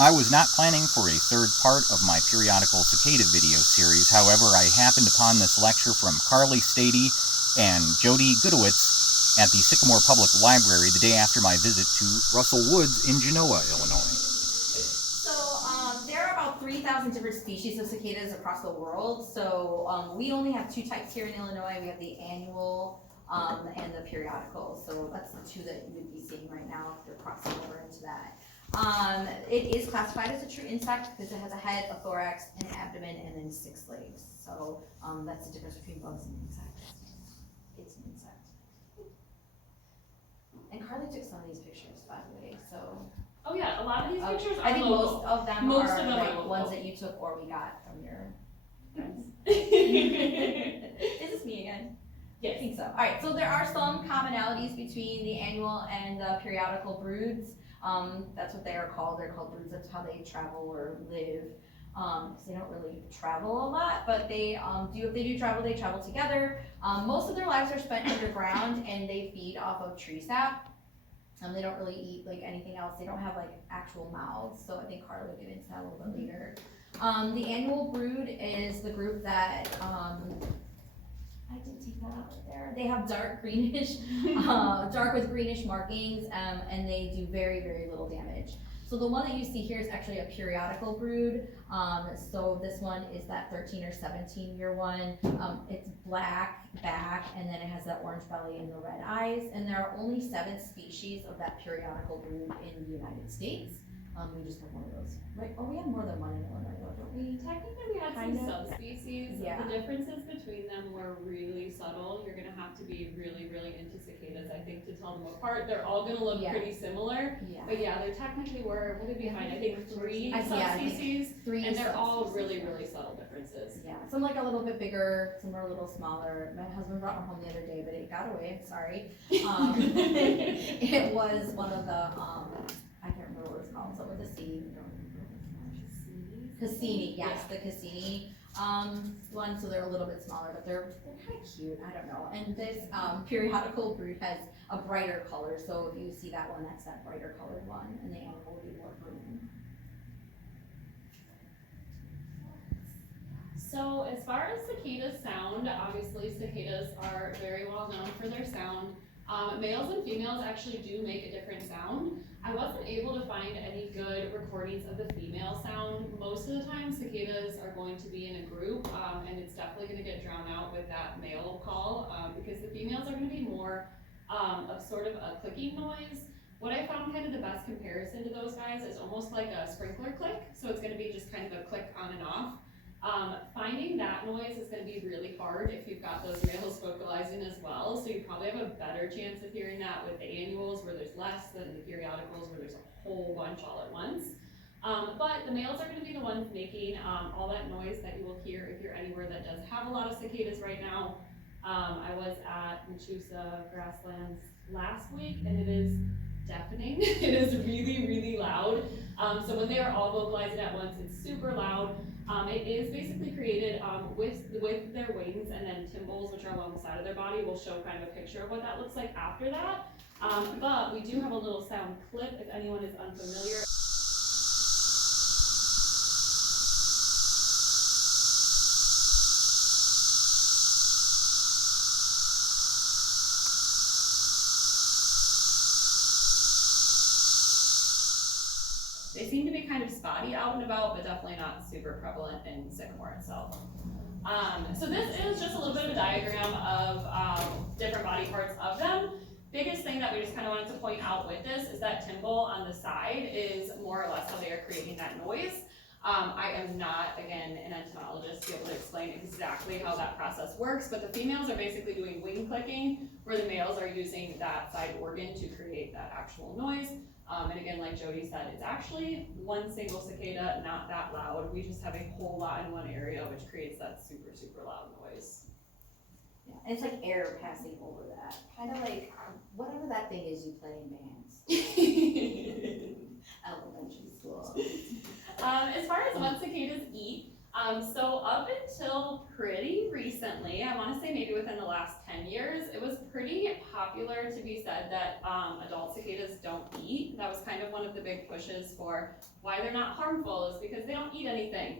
I was not planning for a third part of my periodical cicada video series. However, I happened upon this lecture from Carly Stady and Jody Goodowitz at the Sycamore Public Library the day after my visit to Russell Woods in Genoa, Illinois. So there are about 3,000 different species of cicadas across the world. So we only have two types here in Illinois. We have the annual and the periodical. So that's the two that you would be seeing right now if you're crossing over into that. It is classified as a true insect because it has a head, a thorax, an abdomen, and then 6 legs. So that's the difference between bugs and insects. It's an insect. And Carly took some of these pictures, by the way. So. Oh yeah, a lot of these pictures are I think local. most of them Most are of them like are ones that you took or we got from your friends. Is this me again? Yes. I think so. All right, so there are some commonalities between the annual and the periodical broods. That's what they are called. They're called broods. That's how they travel or live. Because they don't really travel a lot, but they if they do travel, they travel together. Most of their lives are spent underground and they feed off of tree sap. They don't really eat like anything else. They don't have like actual mouths, so I think Carla will get into that a little bit later. The annual brood is the group that I did take that out there. They have dark greenish, dark with greenish markings, and they do very, very little damage. So the one that you see here is actually a periodical brood. So this one is that 13 or 17 year one. It's black back, and then it has that orange belly and the red eyes. And there are only 7 species of that periodical brood in the United States. We just have one of those, right? Oh, we have more than one in Illinois, though, don't we? Technically, we had some subspecies. Yeah. The differences between them were really subtle. You're gonna have to be really, really into cicadas, I think, to tell them apart. They're all gonna look pretty similar. Yeah. But yeah, there technically were, what did we find? I think 3 subspecies. And they're all really, really subtle differences. Yeah, some like a little bit bigger, some are a little smaller. My husband brought one home the other day, but it got away, sorry. It was one of the, I can't remember what it's called, so with a C. Cassini, yes, the Cassini one, so they're a little bit smaller, but they're kind of cute, I don't know. And this periodical brood has a brighter color, so if you see that one, that's that brighter colored one, and the animal will be more green. So as far as cicadas sound, obviously cicadas are very well known for their sound. Males and females actually do make a different sound. I wasn't able to find any good recordings of the female sound. Most of the time cicadas are going to be in a group, and it's definitely going to get drowned out with that male call, because the females are going to be more of sort of a clicking noise. What I found kind of the best comparison to those guys is almost like a sprinkler click, so it's going to be just kind of a click on and off. Finding that noise is going to be really hard if you've got those males vocalizing as well, so you probably have a better chance of hearing that with the annuals where there's less than the periodicals where there's a whole bunch all at once. But the males are going to be the ones making all that noise that you will hear if you're anywhere that does have a lot of cicadas right now. I was at Mechusa Grasslands last week and it is deafening. It is really, really loud. So when they are all vocalizing at once, it's super loud. It is basically created with their wings, and then tymbals, which are along the side of their body, will show kind of a picture of what that looks like after that. But we do have a little sound clip if anyone is unfamiliar. They seem to be kind of spotty out and about, but definitely not super prevalent in Sycamore itself. So this is just a little bit of a diagram of different body parts of them. Biggest thing that we just kind of wanted to point out with this is that timbal on the side is more or less how they are creating that noise. I am not, again, an entomologist to be able to explain exactly how that process works, but the females are basically doing wing clicking, where the males are using that side organ to create that actual noise. And again, like Jody said, it's actually one single cicada, not that loud. We just have a whole lot in one area, which creates that super, super loud noise. Yeah, and it's like air passing over that. Kind of like whatever that thing is you play in bands. Elementary school. As far as what cicadas eat, so up until pretty recently, I want to say maybe within the last 10 years, it was pretty popular to be said that adult cicadas don't eat. That was kind of one of the big pushes for why they're not harmful, is because they don't eat anything.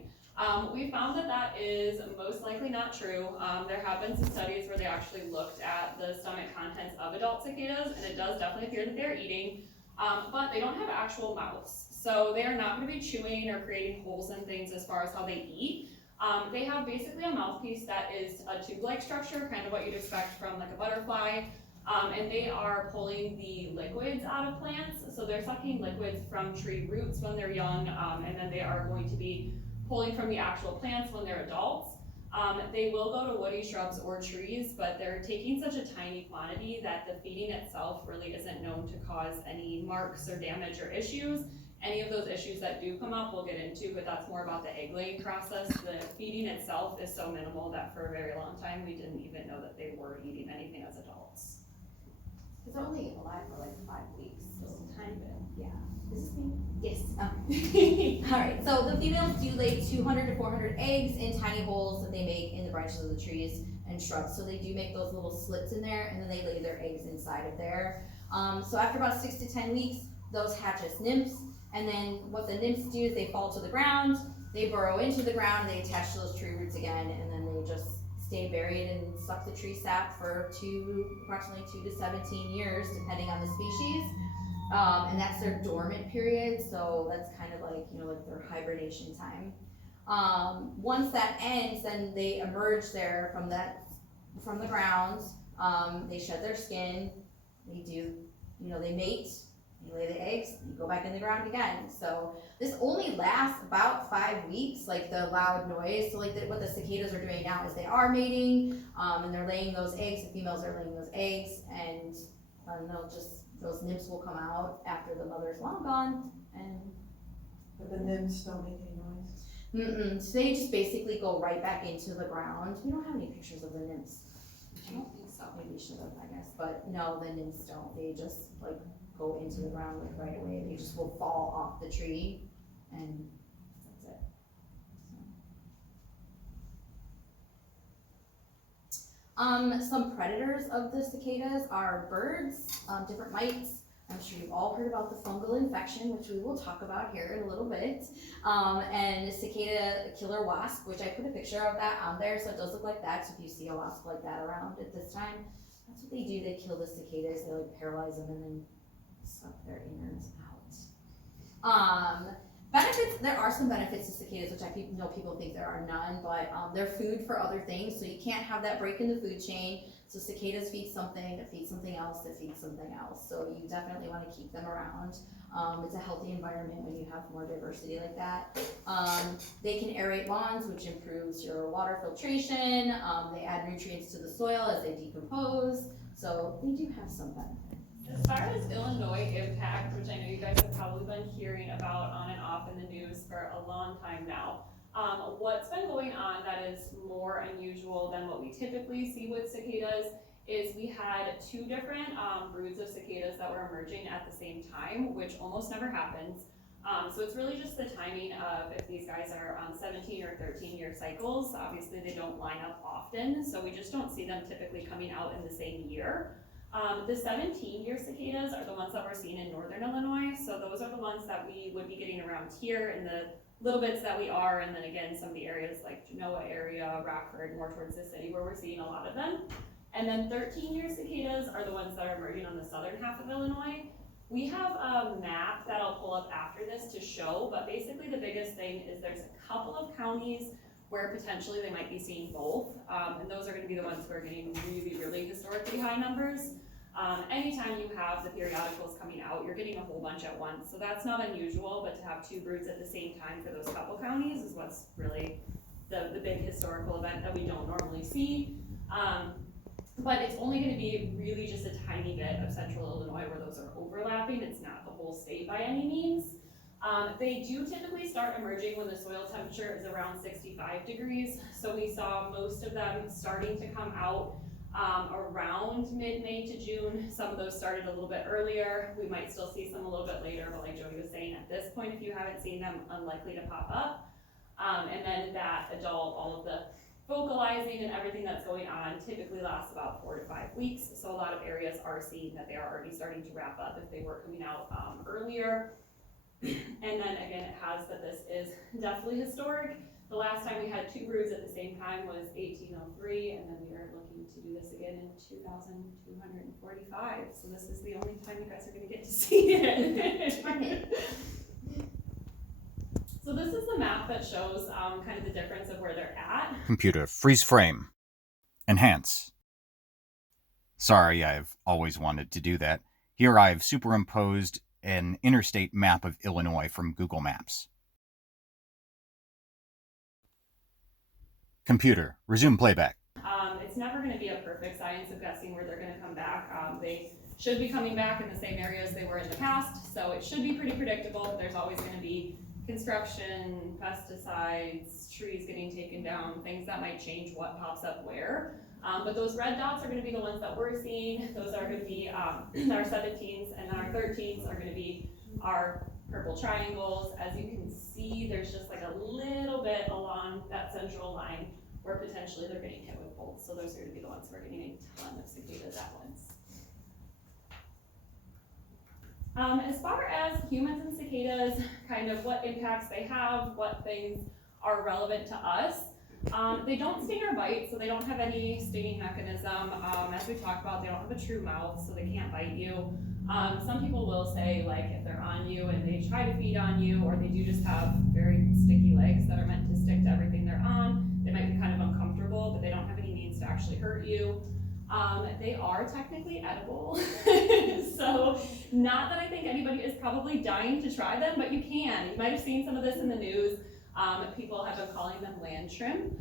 We found that that is most likely not true. There have been some studies where they actually looked at the stomach contents of adult cicadas, and it does definitely appear that they're eating, but they don't have actual mouths. So they are not going to be chewing or creating holes in things as far as how they eat. They have basically a mouthpiece that is a tube-like structure, kind of what you'd expect from like a butterfly, and they are pulling the liquids out of plants. So they're sucking liquids from tree roots when they're young, and then they are going to be pulling from the actual plants when they're adults. They will go to woody shrubs or trees, but they're taking such a tiny quantity that the feeding itself really isn't known to cause any marks or damage or issues. Any of those issues that do come up we'll get into, but that's more about the egg laying process. The feeding itself is so minimal that for a very long time we didn't even know that they were eating anything as adults. Because they're only alive for like 5 weeks, so Tiny bit. yeah. Is this me? Yes. All right, so the females do lay 200 to 400 eggs in tiny holes that they make in the branches of the trees and shrubs. So they do make those little slits in there, and then they lay their eggs inside of there. So after about 6 to 10 weeks, those hatch as nymphs. And then what the nymphs do is they fall to the ground, they burrow into the ground, they attach to those tree roots again, and then they just stay buried and suck the tree sap for approximately 2 to 17 years, depending on the species. And that's their dormant period, so that's kind of like, like their hibernation time. Once that ends, then they emerge there from the ground. They shed their skin, they mate. You lay the eggs, you go back in the ground again. So this only lasts about 5 weeks, like the loud noise. So like what the cicadas are doing now is they are mating, and they're laying those eggs. The females are laying those eggs, and those nymphs will come out after the mother's long gone. But the nymphs don't make any noise? So they just basically go right back into the ground. We don't have any pictures of the nymphs. I don't think so. Maybe we should have, I guess. But no, the nymphs don't. They just go into the ground right away. They just will fall off the tree, and that's it. Some predators of the cicadas are birds, different mites. I'm sure you've all heard about the fungal infection, which we will talk about here in a little bit. And cicada killer wasp, which I put a picture of that on there, so it does look like that. So if you see a wasp like that around at this time, that's what they do. They kill the cicadas. They paralyze them and then suck their innards out. Benefits, there are some benefits to cicadas, which I know people think there are none, but they're food for other things, so you can't have that break in the food chain. So cicadas feed something, that feeds something else, that feeds something else. So you definitely want to keep them around. It's a healthy environment when you have more diversity like that. They can aerate lawns, which improves your water filtration. They add nutrients to the soil as they decompose. So they do have some benefits. As far as Illinois impact, which I know you guys have probably been hearing about on and off in the news for a long time now, what's been going on that is more unusual than what we typically see with cicadas is we had 2 different broods of cicadas that were emerging at the same time, which almost never happens. So it's really just the timing of if these guys are on 17 or 13-year cycles. Obviously they don't line up often, so we just don't see them typically coming out in the same year. The 17-year cicadas are the ones that we're seeing in northern Illinois, so those are the ones that we would be getting around here in the little bits that we are, and then again some of the areas like Genoa area, Rockford, more towards the city where we're seeing a lot of them. And then 13-year cicadas are the ones that are emerging on the southern half of Illinois. We have a map that I'll pull up after this to show, but basically the biggest thing is there's a couple of counties where potentially they might be seeing both, and those are going to be the ones who are getting really, really historically high numbers. Anytime you have the periodicals coming out, you're getting a whole bunch at once, so that's not unusual, but to have 2 broods at the same time for those couple counties is what's really the big historical event that we don't normally see. But it's only going to be really just a tiny bit of central Illinois where those are overlapping. It's not the whole state by any means. They do typically start emerging when the soil temperature is around 65 degrees. So we saw most of them starting to come out around mid-May to June. Some of those started a little bit earlier. We might still see some a little bit later, but like Jody was saying, at this point, if you haven't seen them, unlikely to pop up. And then that adult, all of the vocalizing and everything that's going on typically lasts about 4 to 5 weeks. So a lot of areas are seeing that they are already starting to wrap up if they were coming out earlier. And then again, it has that this is definitely historic. The last time we had 2 broods at the same time was 1803, and then we are looking to do this again in 2245. So this is the only time you guys are going to get to see it. So this is the map that shows kind of the difference of where they're at. Computer, freeze frame. Enhance. Sorry, I've always wanted to do that. Here I've superimposed an interstate map of Illinois from Google Maps. Computer, resume playback. It's never going to be a perfect science of guessing where they're going to come back. They should be coming back in the same areas they were in the past, so it should be pretty predictable. There's always going to be construction, pesticides, trees getting taken down, things that might change what pops up where. But those red dots are going to be the ones that we're seeing. Those are going to be our 17s, and then our 13s are going to be our purple triangles. As you can see, there's just like a little bit along that central line where potentially they're getting hit with bolts. So those are going to be the ones we're getting a ton of cicadas at once. As far as humans and cicadas, kind of what impacts they have, what things are relevant to us. They don't sting or bite, so they don't have any stinging mechanism. As we talked about, they don't have a true mouth, so they can't bite you. Some people will say, like, if they're on you and they try to feed on you, or they do just have very sticky legs that are meant to stick to everything they're on, they might be kind of uncomfortable, but they don't have any means to actually hurt you. They are technically edible, so not that I think anybody is probably dying to try them, but you can. You might have seen some of this in the news. People have been calling them land shrimp.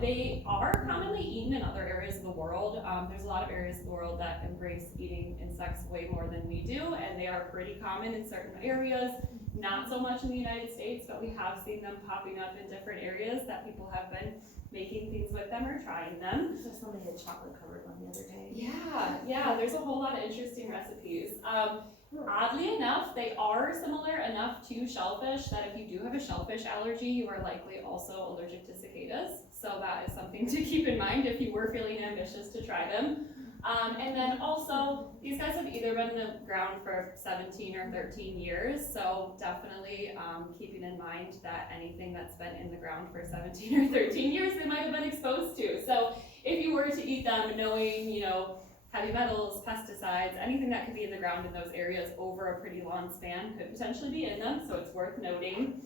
They are commonly eaten in other areas of the world. There's a lot of areas of the world that embrace eating insects way more than we do, and they are pretty common in certain areas. Not so much in the United States, but we have seen them popping up in different areas that people have been making things with them or trying them. So somebody had chocolate covered one the other day. Yeah, there's a whole lot of interesting recipes. Oddly enough, they are similar enough to shellfish that if you do have a shellfish allergy, you are likely also allergic to cicadas. So that is something to keep in mind if you were feeling ambitious to try them. And then also, these guys have either been in the ground for 17 or 13 years, so definitely keeping in mind that anything that's been in the ground for 17 or 13 years, they might have been exposed to. So if you were to eat them knowing, you know, heavy metals, pesticides, anything that could be in the ground in those areas over a pretty long span could potentially be in them, so it's worth noting.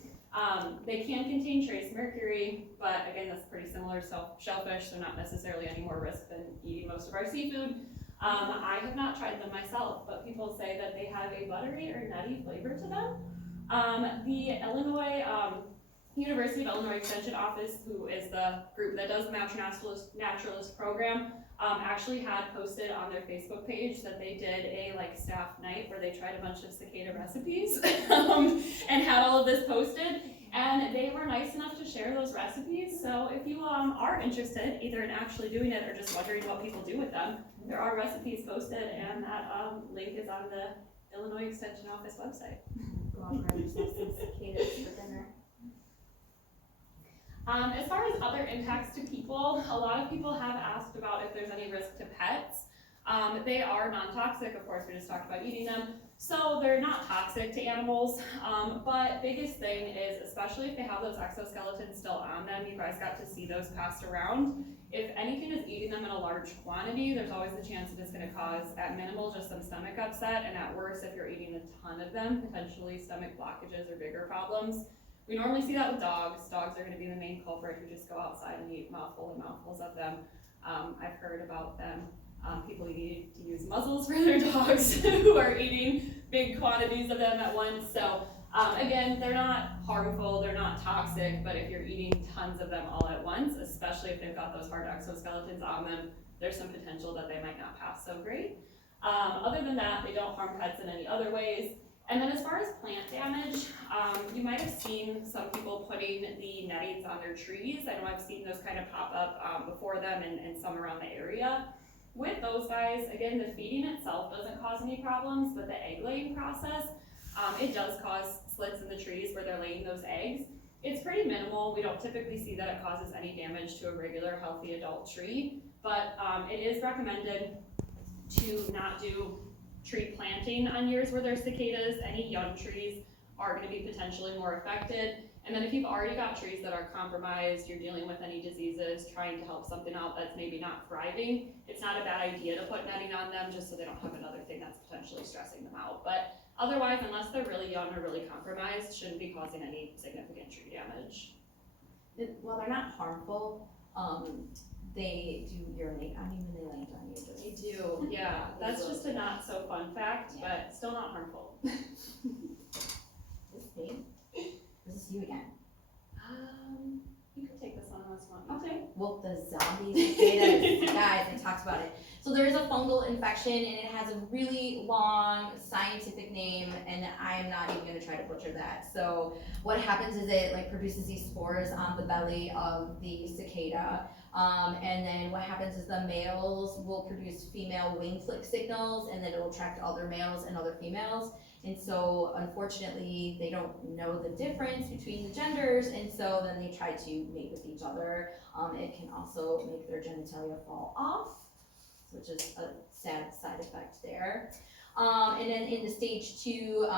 They can contain trace mercury, but again, that's pretty similar to shellfish, so not necessarily any more risk than eating most of our seafood. I have not tried them myself, but people say that they have a buttery or nutty flavor to them. The Illinois, University of Illinois Extension Office, who is the group that does the Naturalist program, actually had posted on their Facebook page that they did a staff night where they tried a bunch of cicada recipes and had all of this posted, and they were nice enough to share those recipes. So if you are interested either in actually doing it or just wondering what people do with them, there are recipes posted, and that link is on the Illinois Extension Office website. Go out and grab yourself some cicadas for dinner. As far as other impacts to people, a lot of people have asked about if there's any risk to pets. They are non-toxic, of course, we just talked about eating them, so they're not toxic to animals, but biggest thing is, especially if they have those exoskeletons still on them, you guys got to see those passed around. If anything is eating them in a large quantity, there's always the chance that it's going to cause, at minimal, just some stomach upset, and at worst, if you're eating a ton of them, potentially stomach blockages or bigger problems. We normally see that with dogs. Dogs are going to be the main culprit who just go outside and eat mouthfuls and mouthfuls of them. I've heard about them. People need to use muzzles for their dogs who are eating big quantities of them at once. So again, they're not harmful, they're not toxic, but if you're eating tons of them all at once, especially if they've got those hard exoskeletons on them, there's some potential that they might not pass so great. Other than that, they don't harm pets in any other ways. And then as far as plant damage, you might have seen some people putting the nettings on their trees. I know I've seen those kind of pop up before them and some around the area. With those guys, again, the feeding itself doesn't cause any problems, but the egg laying process, it does cause slits in the trees where they're laying those eggs. It's pretty minimal. We don't typically see that it causes any damage to a regular healthy adult tree, but it is recommended to not do tree planting on years where there's cicadas. Any young trees are going to be potentially more affected. And then if you've already got trees that are compromised, you're dealing with any diseases, trying to help something out that's maybe not thriving, it's not a bad idea to put netting on them just so they don't have another thing that's potentially stressing them out. But otherwise, unless they're really young or really compromised, shouldn't be causing any significant tree damage. While they're not harmful, they do urinate on you when they land on you. They do, yeah. That's just a not so fun fact, but still not harmful. This me? This is you again. You can take this one unless you want me Okay. Well, the zombie cicadas, guys, I talked about it. So there's a fungal infection, and it has a really long scientific name, and I am not even going to try to butcher that. So what happens is it like produces these spores on the belly of the cicada, and then what happens is the males will produce female wing flick signals, and then it will attract other males and other females. And so unfortunately, they don't know the difference between the genders, and so then they try to mate with each other. It can also make their genitalia fall off, which is a sad side effect there. And then in the stage 2,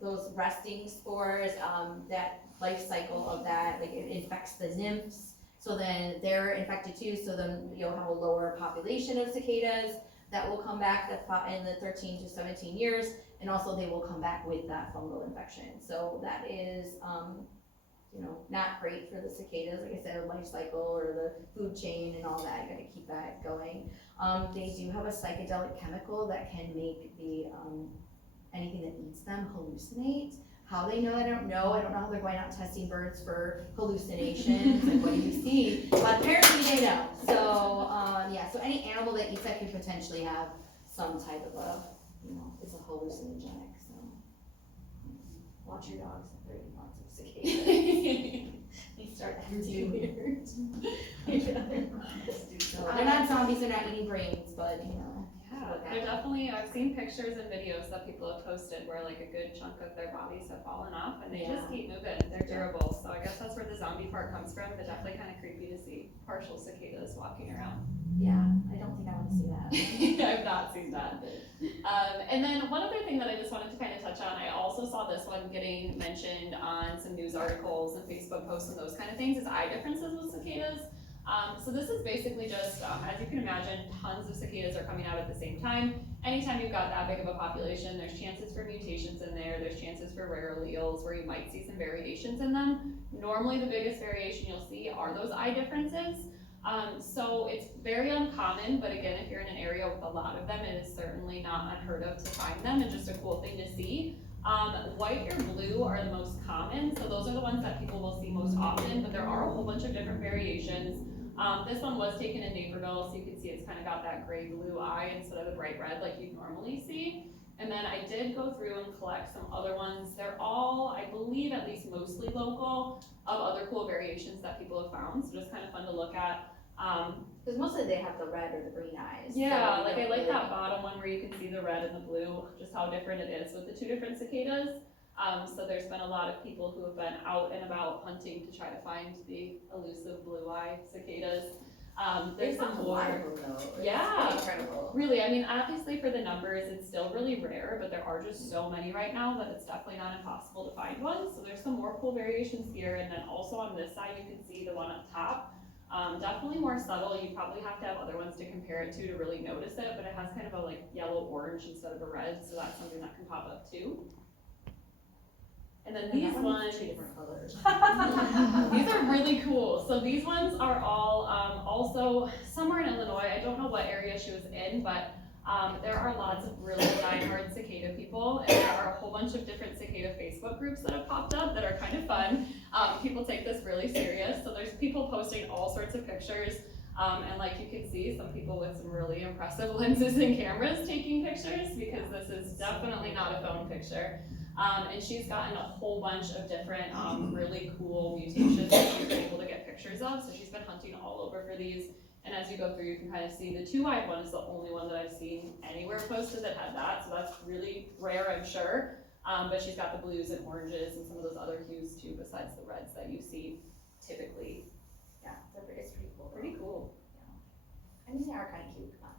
those resting spores, that life cycle of that, like it infects the nymphs, so then they're infected too, so then you'll have a lower population of cicadas that will come back in the 13 to 17 years, and also they will come back with that fungal infection. So that is, not great for the cicadas. Like I said, life cycle or the food chain and all that, you gotta keep that going. They do have a psychedelic chemical that can make the, anything that eats them hallucinate. How they know, I don't know. I don't know how they're going out testing birds for hallucinations and what do you see, but apparently they know. So, so any animal that eats that could potentially have some type of a, it's a hallucinogenic, so. Watch your dogs if they're eating lots of cicadas. They start acting weird. So they're not zombies, they're not eating brains, but Yeah, they're definitely, I've seen pictures and videos that people have posted where like a good chunk of their bodies have fallen off and they just keep moving. They're durable. So I guess that's where the zombie part comes from, but definitely kind of creepy to see partial cicadas walking around. Yeah, I don't think I want to see that. I've not seen that. And then one other thing that I just wanted to kind of touch on, I also saw this one getting mentioned on some news articles and Facebook posts and those kind of things, is eye differences with cicadas. So this is basically just, as you can imagine, tons of cicadas are coming out at the same time. Anytime you've got that big of a population, there's chances for mutations in there, there's chances for rare alleles where you might see some variations in them. Normally the biggest variation you'll see are those eye differences. So it's very uncommon, but again, if you're in an area with a lot of them, it is certainly not unheard of to find them and just a cool thing to see. White or blue are the most common, so those are the ones that people will see most often, but there are a whole bunch of different variations. This one was taken in Naperville, so you can see it's kind of got that gray-blue eye instead of the bright red like you'd normally see. And then I did go through and collect some other ones. They're all, I believe, at least mostly local, of other cool variations that people have found, so just kind of fun to look at. Because mostly they have the red or the green eyes. Yeah, so like I like that bottom one where you can see the red and the blue, just how different it is with the two different cicadas. So there's been a lot of people who have been out and about hunting to try to find the elusive blue eye cicadas. There's some more. Yeah, incredible. Really, I mean, obviously for the numbers, it's still really rare, but there are just so many right now that it's definitely not impossible to find one. So there's some more cool variations here, and then also on this side, you can see the one up top. Definitely more subtle. You probably have to have other ones to compare it to really notice it, but it has kind of a like yellow-orange instead of a red, so that's something that can pop up too. And then these ones, two different colors. these are really cool. So these ones are all also somewhere in Illinois. I don't know what area she was in, but there are lots of really diehard cicada people, and there are a whole bunch of different cicada Facebook groups that have popped up that are kind of fun. People take this really serious, so there's people posting all sorts of pictures, and like you can see, some people with some really impressive lenses and cameras taking pictures, because this is definitely not a phone picture. And she's gotten a whole bunch of different really cool mutations that she's been able to get pictures of, so she's been hunting all over for these. And as you go through, you can kind of see the two-eyed one is the only one that I've seen anywhere posted that had that, so that's really rare, I'm sure. But she's got the blues and oranges and some of those other hues too, besides the reds that you see typically. Yeah, it's pretty cool. Pretty cool. I mean, they are kind of cute, come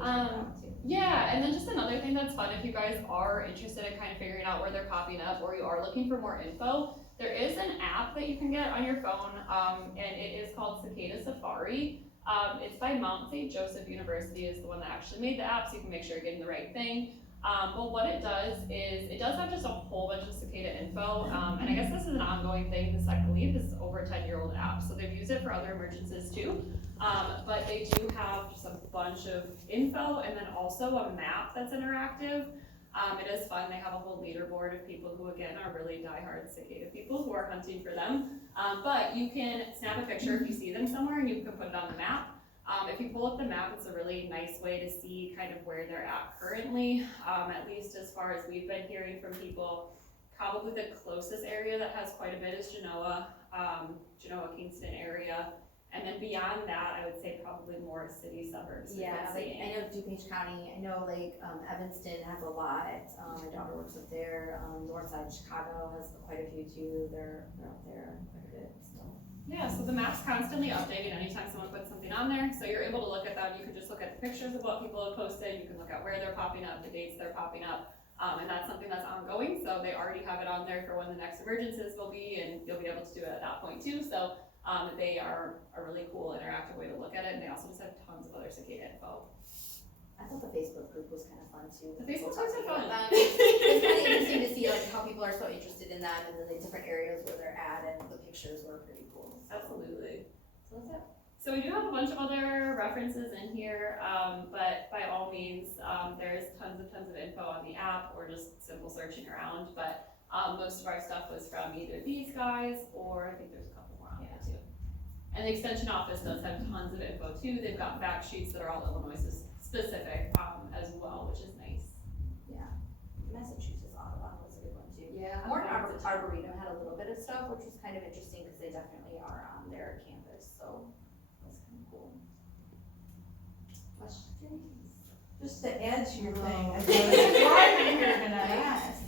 on. Yeah, and then just another thing that's fun, if you guys are interested in kind of figuring out where they're popping up, or you are looking for more info, there is an app that you can get on your phone, and it is called Cicada Safari. It's by Mount St. Joseph University is the one that actually made the app, so you can make sure you're getting the right thing. But what it does is, it does have just a whole bunch of cicada info, and I guess this is an ongoing thing. This, I believe, is over a 10-year-old app, so they've used it for other emergencies too. But they do have just a bunch of info, and then also a map that's interactive. It is fun. They have a whole leaderboard of people who, again, are really diehard cicada people who are hunting for them. But you can snap a picture if you see them somewhere, and you can put it on the map. If you pull up the map, it's a really nice way to see kind of where they're at currently, at least as far as we've been hearing from people. Probably the closest area that has quite a bit is Genoa, Kingston area. And then beyond that, I would say probably more city suburbs. Yeah, like I know DuPage County, I know like Evanston has a lot. My daughter works up there. Northside Chicago has quite a few too. They're up there quite a bit. So. Yeah, so the map's constantly updated anytime someone puts something on there. So you're able to look at them. You can just look at the pictures of what people have posted. You can look at where they're popping up, the dates they're popping up. And that's something that's ongoing. So they already have it on there for when the next emergencies will be, and you'll be able to do it at that point too. So they are a really cool interactive way to look at it. And they also just have tons of other cicada info. I thought the Facebook group was kind of fun too. The Facebook groups are fun. It's kind of interesting to see like how people are so interested in them, and then the different areas where they're at, and the pictures were pretty cool. So. Absolutely. So that's it. So we do have a bunch of other references in here, but by all means, there's tons of info on the app or just simple searching around. But most of our stuff was from either these guys, or I think there's a couple more on there too. And the extension office does have tons of info too. They've got fact sheets that are all Illinois specific as well, which is nice. Yeah, Massachusetts Audubon was a good one too. Yeah. Morton Arboretum had a little bit of stuff, which was kind of interesting because they definitely are on their campus, so that's kind of cool. Questions? Just to add to your thing, I was here tonight. Yes.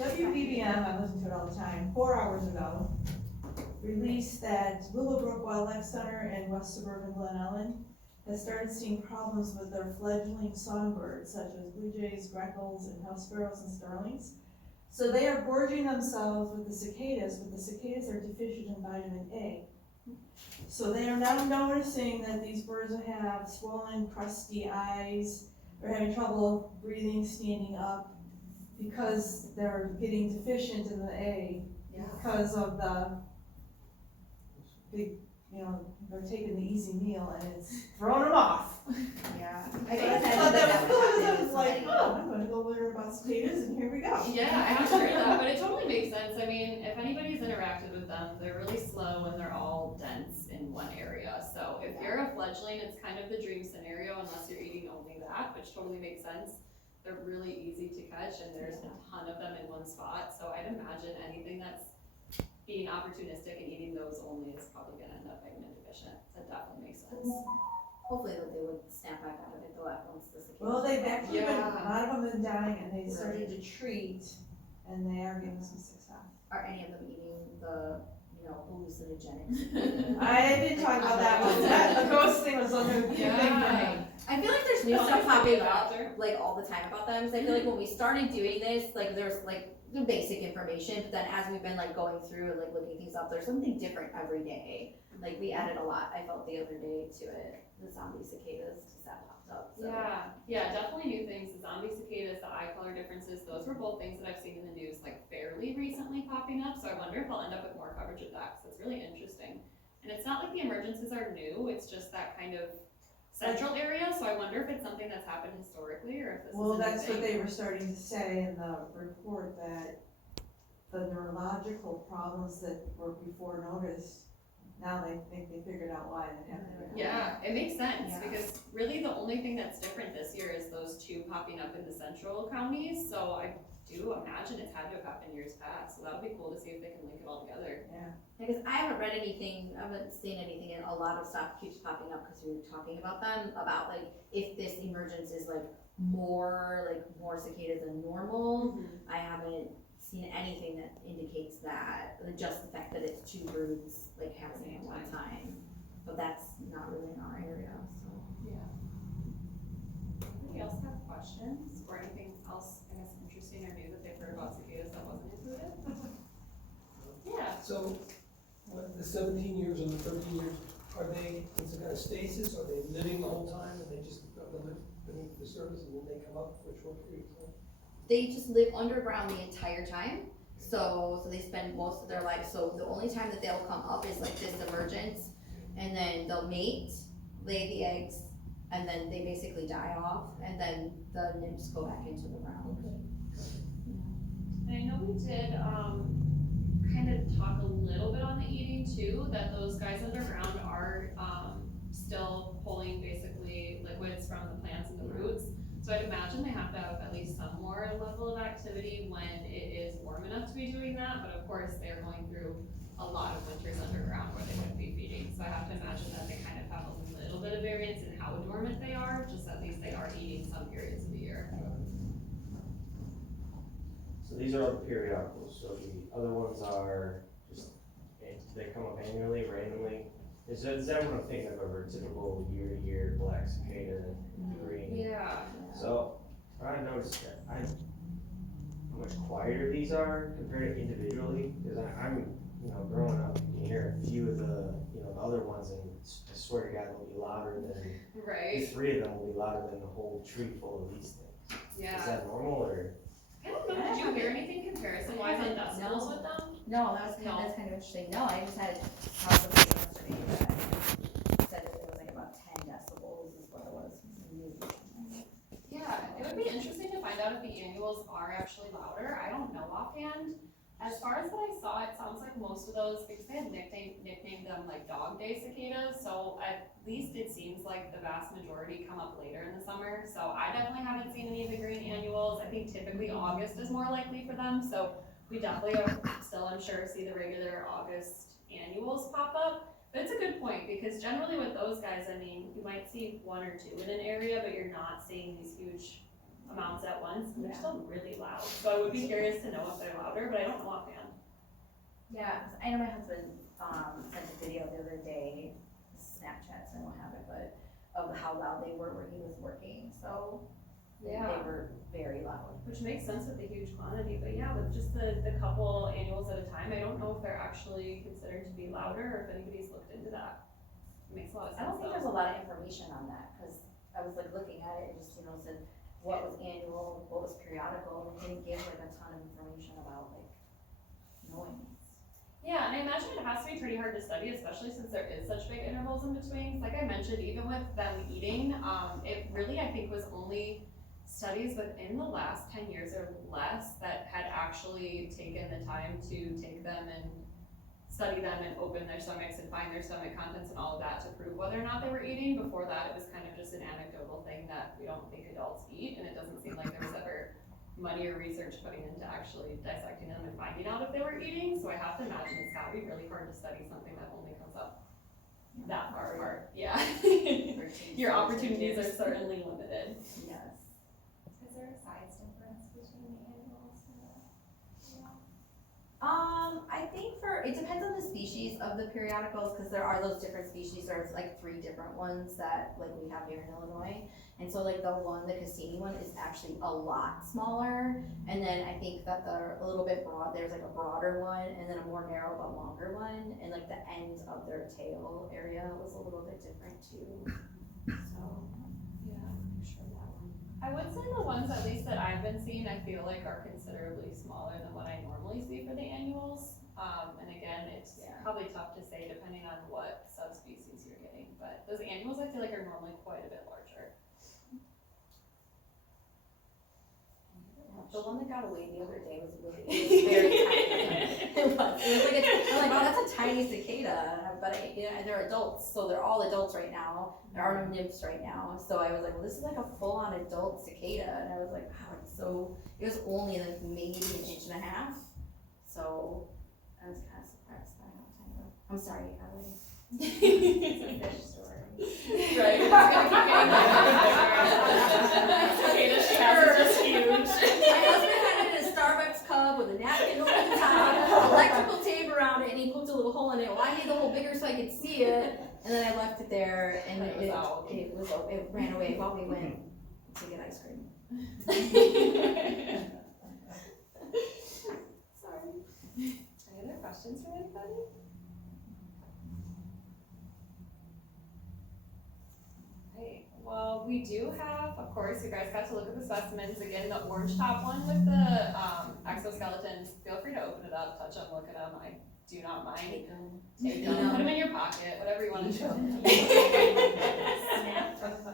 WBBM, I listen to it all the time, 4 hours ago, released that Willowbrook Wildlife Center in West Suburban Glen Ellen has started seeing problems with their fledgling songbirds, such as blue jays, grackles, and house sparrows and starlings. So they are gorging themselves with the cicadas, but the cicadas are deficient in vitamin A. So they are now noticing that these birds have swollen, crusty eyes, they're having trouble breathing, standing up, because they're getting deficient in the A because of the big, they're taking the easy meal and it's throwing them off. Yeah. I thought that was cool, I was like, oh, I'm gonna go learn about cicadas and here we go. Yeah, I haven't heard that, but it totally makes sense. I mean, if anybody's interacted with them, they're really slow and they're all dense in one area. So if you're a fledgling, it's kind of the dream scenario unless you're eating only that, which totally makes sense. They're really easy to catch and there's a ton of them in one spot. So I'd imagine anything that's being opportunistic and eating those only is probably gonna end up vitamin deficient. That definitely makes sense. Hopefully that they would snap back out of it though at once the cicadas. Well, they've actually been, Yeah. a lot of them have been dying and they started to treat and they are getting some success. Are any of them eating the, hallucinogenics? I didn't talk about that one, the ghost thing was a new big thing for me. I feel like there's new No, stuff I popping feel up, that. like, all the time about them, so I feel like when we started doing this, like, there's, like, the basic information, but then as we've been, like, going through and, like, looking things up, there's something different every day. Like, we added a lot, I felt the other day to it, the zombie cicadas, just that popped up, so. Yeah, definitely new things. The zombie cicadas, the eye color differences, those were both things that I've seen in the news, like, fairly recently popping up, so I wonder if I'll end up with more coverage of that, because it's really interesting. And it's not like the emergencies are new, it's just that kind of central area, so I wonder if it's something that's happened historically, or if this is a new That's what thing. they were starting to say in the report, that the neurological problems that were before noticed, now they think they figured out why that happened. Yeah, it makes sense, Yeah. because really the only thing that's different this year is those two popping up in the central counties, so I do imagine it's had to have happened years past, so that'll be be cool to see if they can link it all together. Because I haven't read anything, I haven't seen anything, and a lot of stuff keeps popping up because we were talking about them, about like, if this emergence is like more cicadas than normal. I haven't seen anything that indicates that, just the fact that it's 2 broods like happening at one time. But that's not really in our area, so. Yeah. Anybody else have questions or anything else, I guess, interesting or new that they've heard about cicadas that wasn't included? Yeah. So, what, the 17 years and the 13 years, are they, is it kind of stasis, are they living the whole time, and they just live beneath the surface, and then they come up for a short period of time? They just live underground the entire time, so they spend most of their life, so the only time that they'll come up is like this emergence, and then they'll mate, lay the eggs, and then they basically die off, and then the nymphs go back into the ground. And I know we did, kind of talk a little bit on the eating too, that those guys underground are, still pulling basically liquids from the plants and the roots. So I'd imagine they have to have at least some more level of activity when it is warm enough to be doing that, but of course they're going through a lot of winters underground where they wouldn't be feeding. So I have to imagine that they kind of have a little bit of variance in how dormant they are, just at least they are eating some periods of the year. So these are all the periodicals, so the other ones are just, they come up annually, randomly. Is that what I'm thinking of a typical year-to-year black cicada green? Yeah. So I noticed that how much quieter these are compared to individually, because I'm, growing up, you can hear a few of the, the other ones, and I swear to God, they'll be louder than, Right. the 3 of them will be louder than the whole tree full of these things. Yeah. Is that normal, or? I don't know, did you hear anything comparison wise on decibels with them? No, that's kind of interesting. No, I just had conversation yesterday that said that it was like about 10 decibels is what it was. Yeah, it would be interesting to find out if the annuals are actually louder. I don't know offhand. As far as what I saw, it sounds like most of those, because they had nicknamed them like dog day cicadas, so at least it seems like the vast majority come up later in the summer. So I definitely haven't seen any of the green annuals. I think typically August is more likely for them, so we definitely still, I'm sure, see the regular August annuals pop up. But it's a good point, because generally with those guys, I mean, you might see 1 or 2 in an area, but you're not seeing these huge amounts at once, and they're still really loud. So I would be curious to know if they're louder, but I don't know offhand. Yeah, 'cause I know my husband sent a video the other day, Snapchat, so I don't have it, but of how loud they were where he was working, so they were very loud. Which makes sense with the huge quantity, but yeah, with just the couple annuals at a time, I don't know if they're actually considered to be louder or if anybody's looked into that. It makes a lot of sense. I don't think there's a lot of information on that, because I was like looking at it and just, said what was annual, what was periodical, and it didn't give like a ton of information about like noise. Yeah, and I imagine it has to be pretty hard to study, especially since there is such big intervals in between. Like I mentioned, even with them eating, it really, I think, was only studies within the last 10 years or less that had actually taken the time to take them and study them and open their stomachs and find their stomach contents and all of that to prove whether or not they were eating. Before that, it was kind of just an anecdotal thing that we don't think adults eat, and it doesn't seem like there was ever money or research putting into actually dissecting them and finding out if they were eating. So I have to imagine it's gotta be really hard to study something that only comes up that far apart. Yeah. Your opportunities are certainly limited. Yes. Is there a size difference between the animals and the? I think it depends on the species of the periodicals, because there are those different species. There's like 3 different ones that like we have here in Illinois. And so like the Cassini one is actually a lot smaller. And then I think that they're a little bit broad. There's like a broader one and then a more narrow but longer one. And like the end of their tail area was a little bit different too. So Yeah, I'm sure that one. I would say the ones at least that I've been seeing, I feel like are considerably smaller than what I normally see for the annuals. And again, it's probably tough to say depending on what subspecies you're getting, but those annuals I feel like are normally quite a bit larger. the one that got away the other day was very tiny. It was like I'm like, oh, that's a tiny cicada, but they're adults, so they're all adults right now. There are no nymphs right now, so I was like, well, this is like a full-on adult cicada, and I was like, wow, it's so. It was only like maybe 1.5 inches, So I was kind of surprised by how time goes. I'm sorry, Ellie. It's a fish story. Right, it's gonna keep getting better. Cicada she has is just huge. My husband had it in a Starbucks cup with a napkin over the top, electrical tape around it, and he poked a little hole in it. Well, I made the hole bigger so I could see it, and then I left it there, and And it was out. it ran away while we went to get ice cream. Sorry. Any other questions from anybody? Right, well, we do have, of course, you guys got to look at the specimens. Again, the orange top one with the exoskeletons, feel free to open it up, touch them, look at them. I do not mind. Take them. Take them, put them in your pocket, whatever you want to do.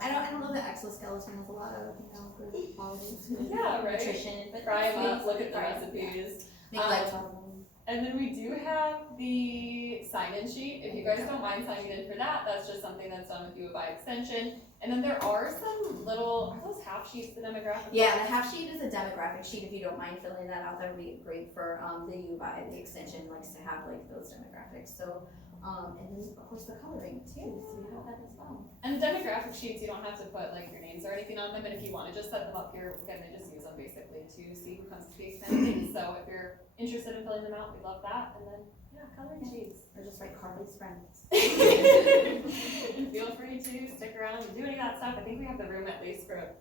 I don't know the exoskeleton has a lot of, good qualities. Good Yeah, right. nutrition, but Fry them up, sweet, look at the fry 'em, recipes. Make lights out of them. And then we do have the sign-in sheet. If you guys don't mind signing in for that, that's just something that's done with you by extension. And then there are some little, are those half sheets, the demographic? Yeah, the half sheet is a demographic sheet. If you don't mind filling that out, that would be great for the U by the extension likes to have like those demographics. So, and then of course the coloring too. So we have that as well. And the demographic sheets, you don't have to put like your names or anything on them. And if you want to just set them up here, again, they just use them basically to see who comes to the extension. So if you're interested in filling them out, we love that. And then, yeah, coloring sheets. Or just write Carly's friends. And feel free to stick around and do any of that stuff. I think we have the room at least for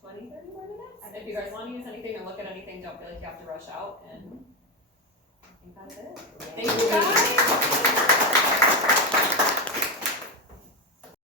20, 30 more minutes. If you guys want to use anything or look at anything, don't feel like you have to rush out. And I think that's it. Thank you guys.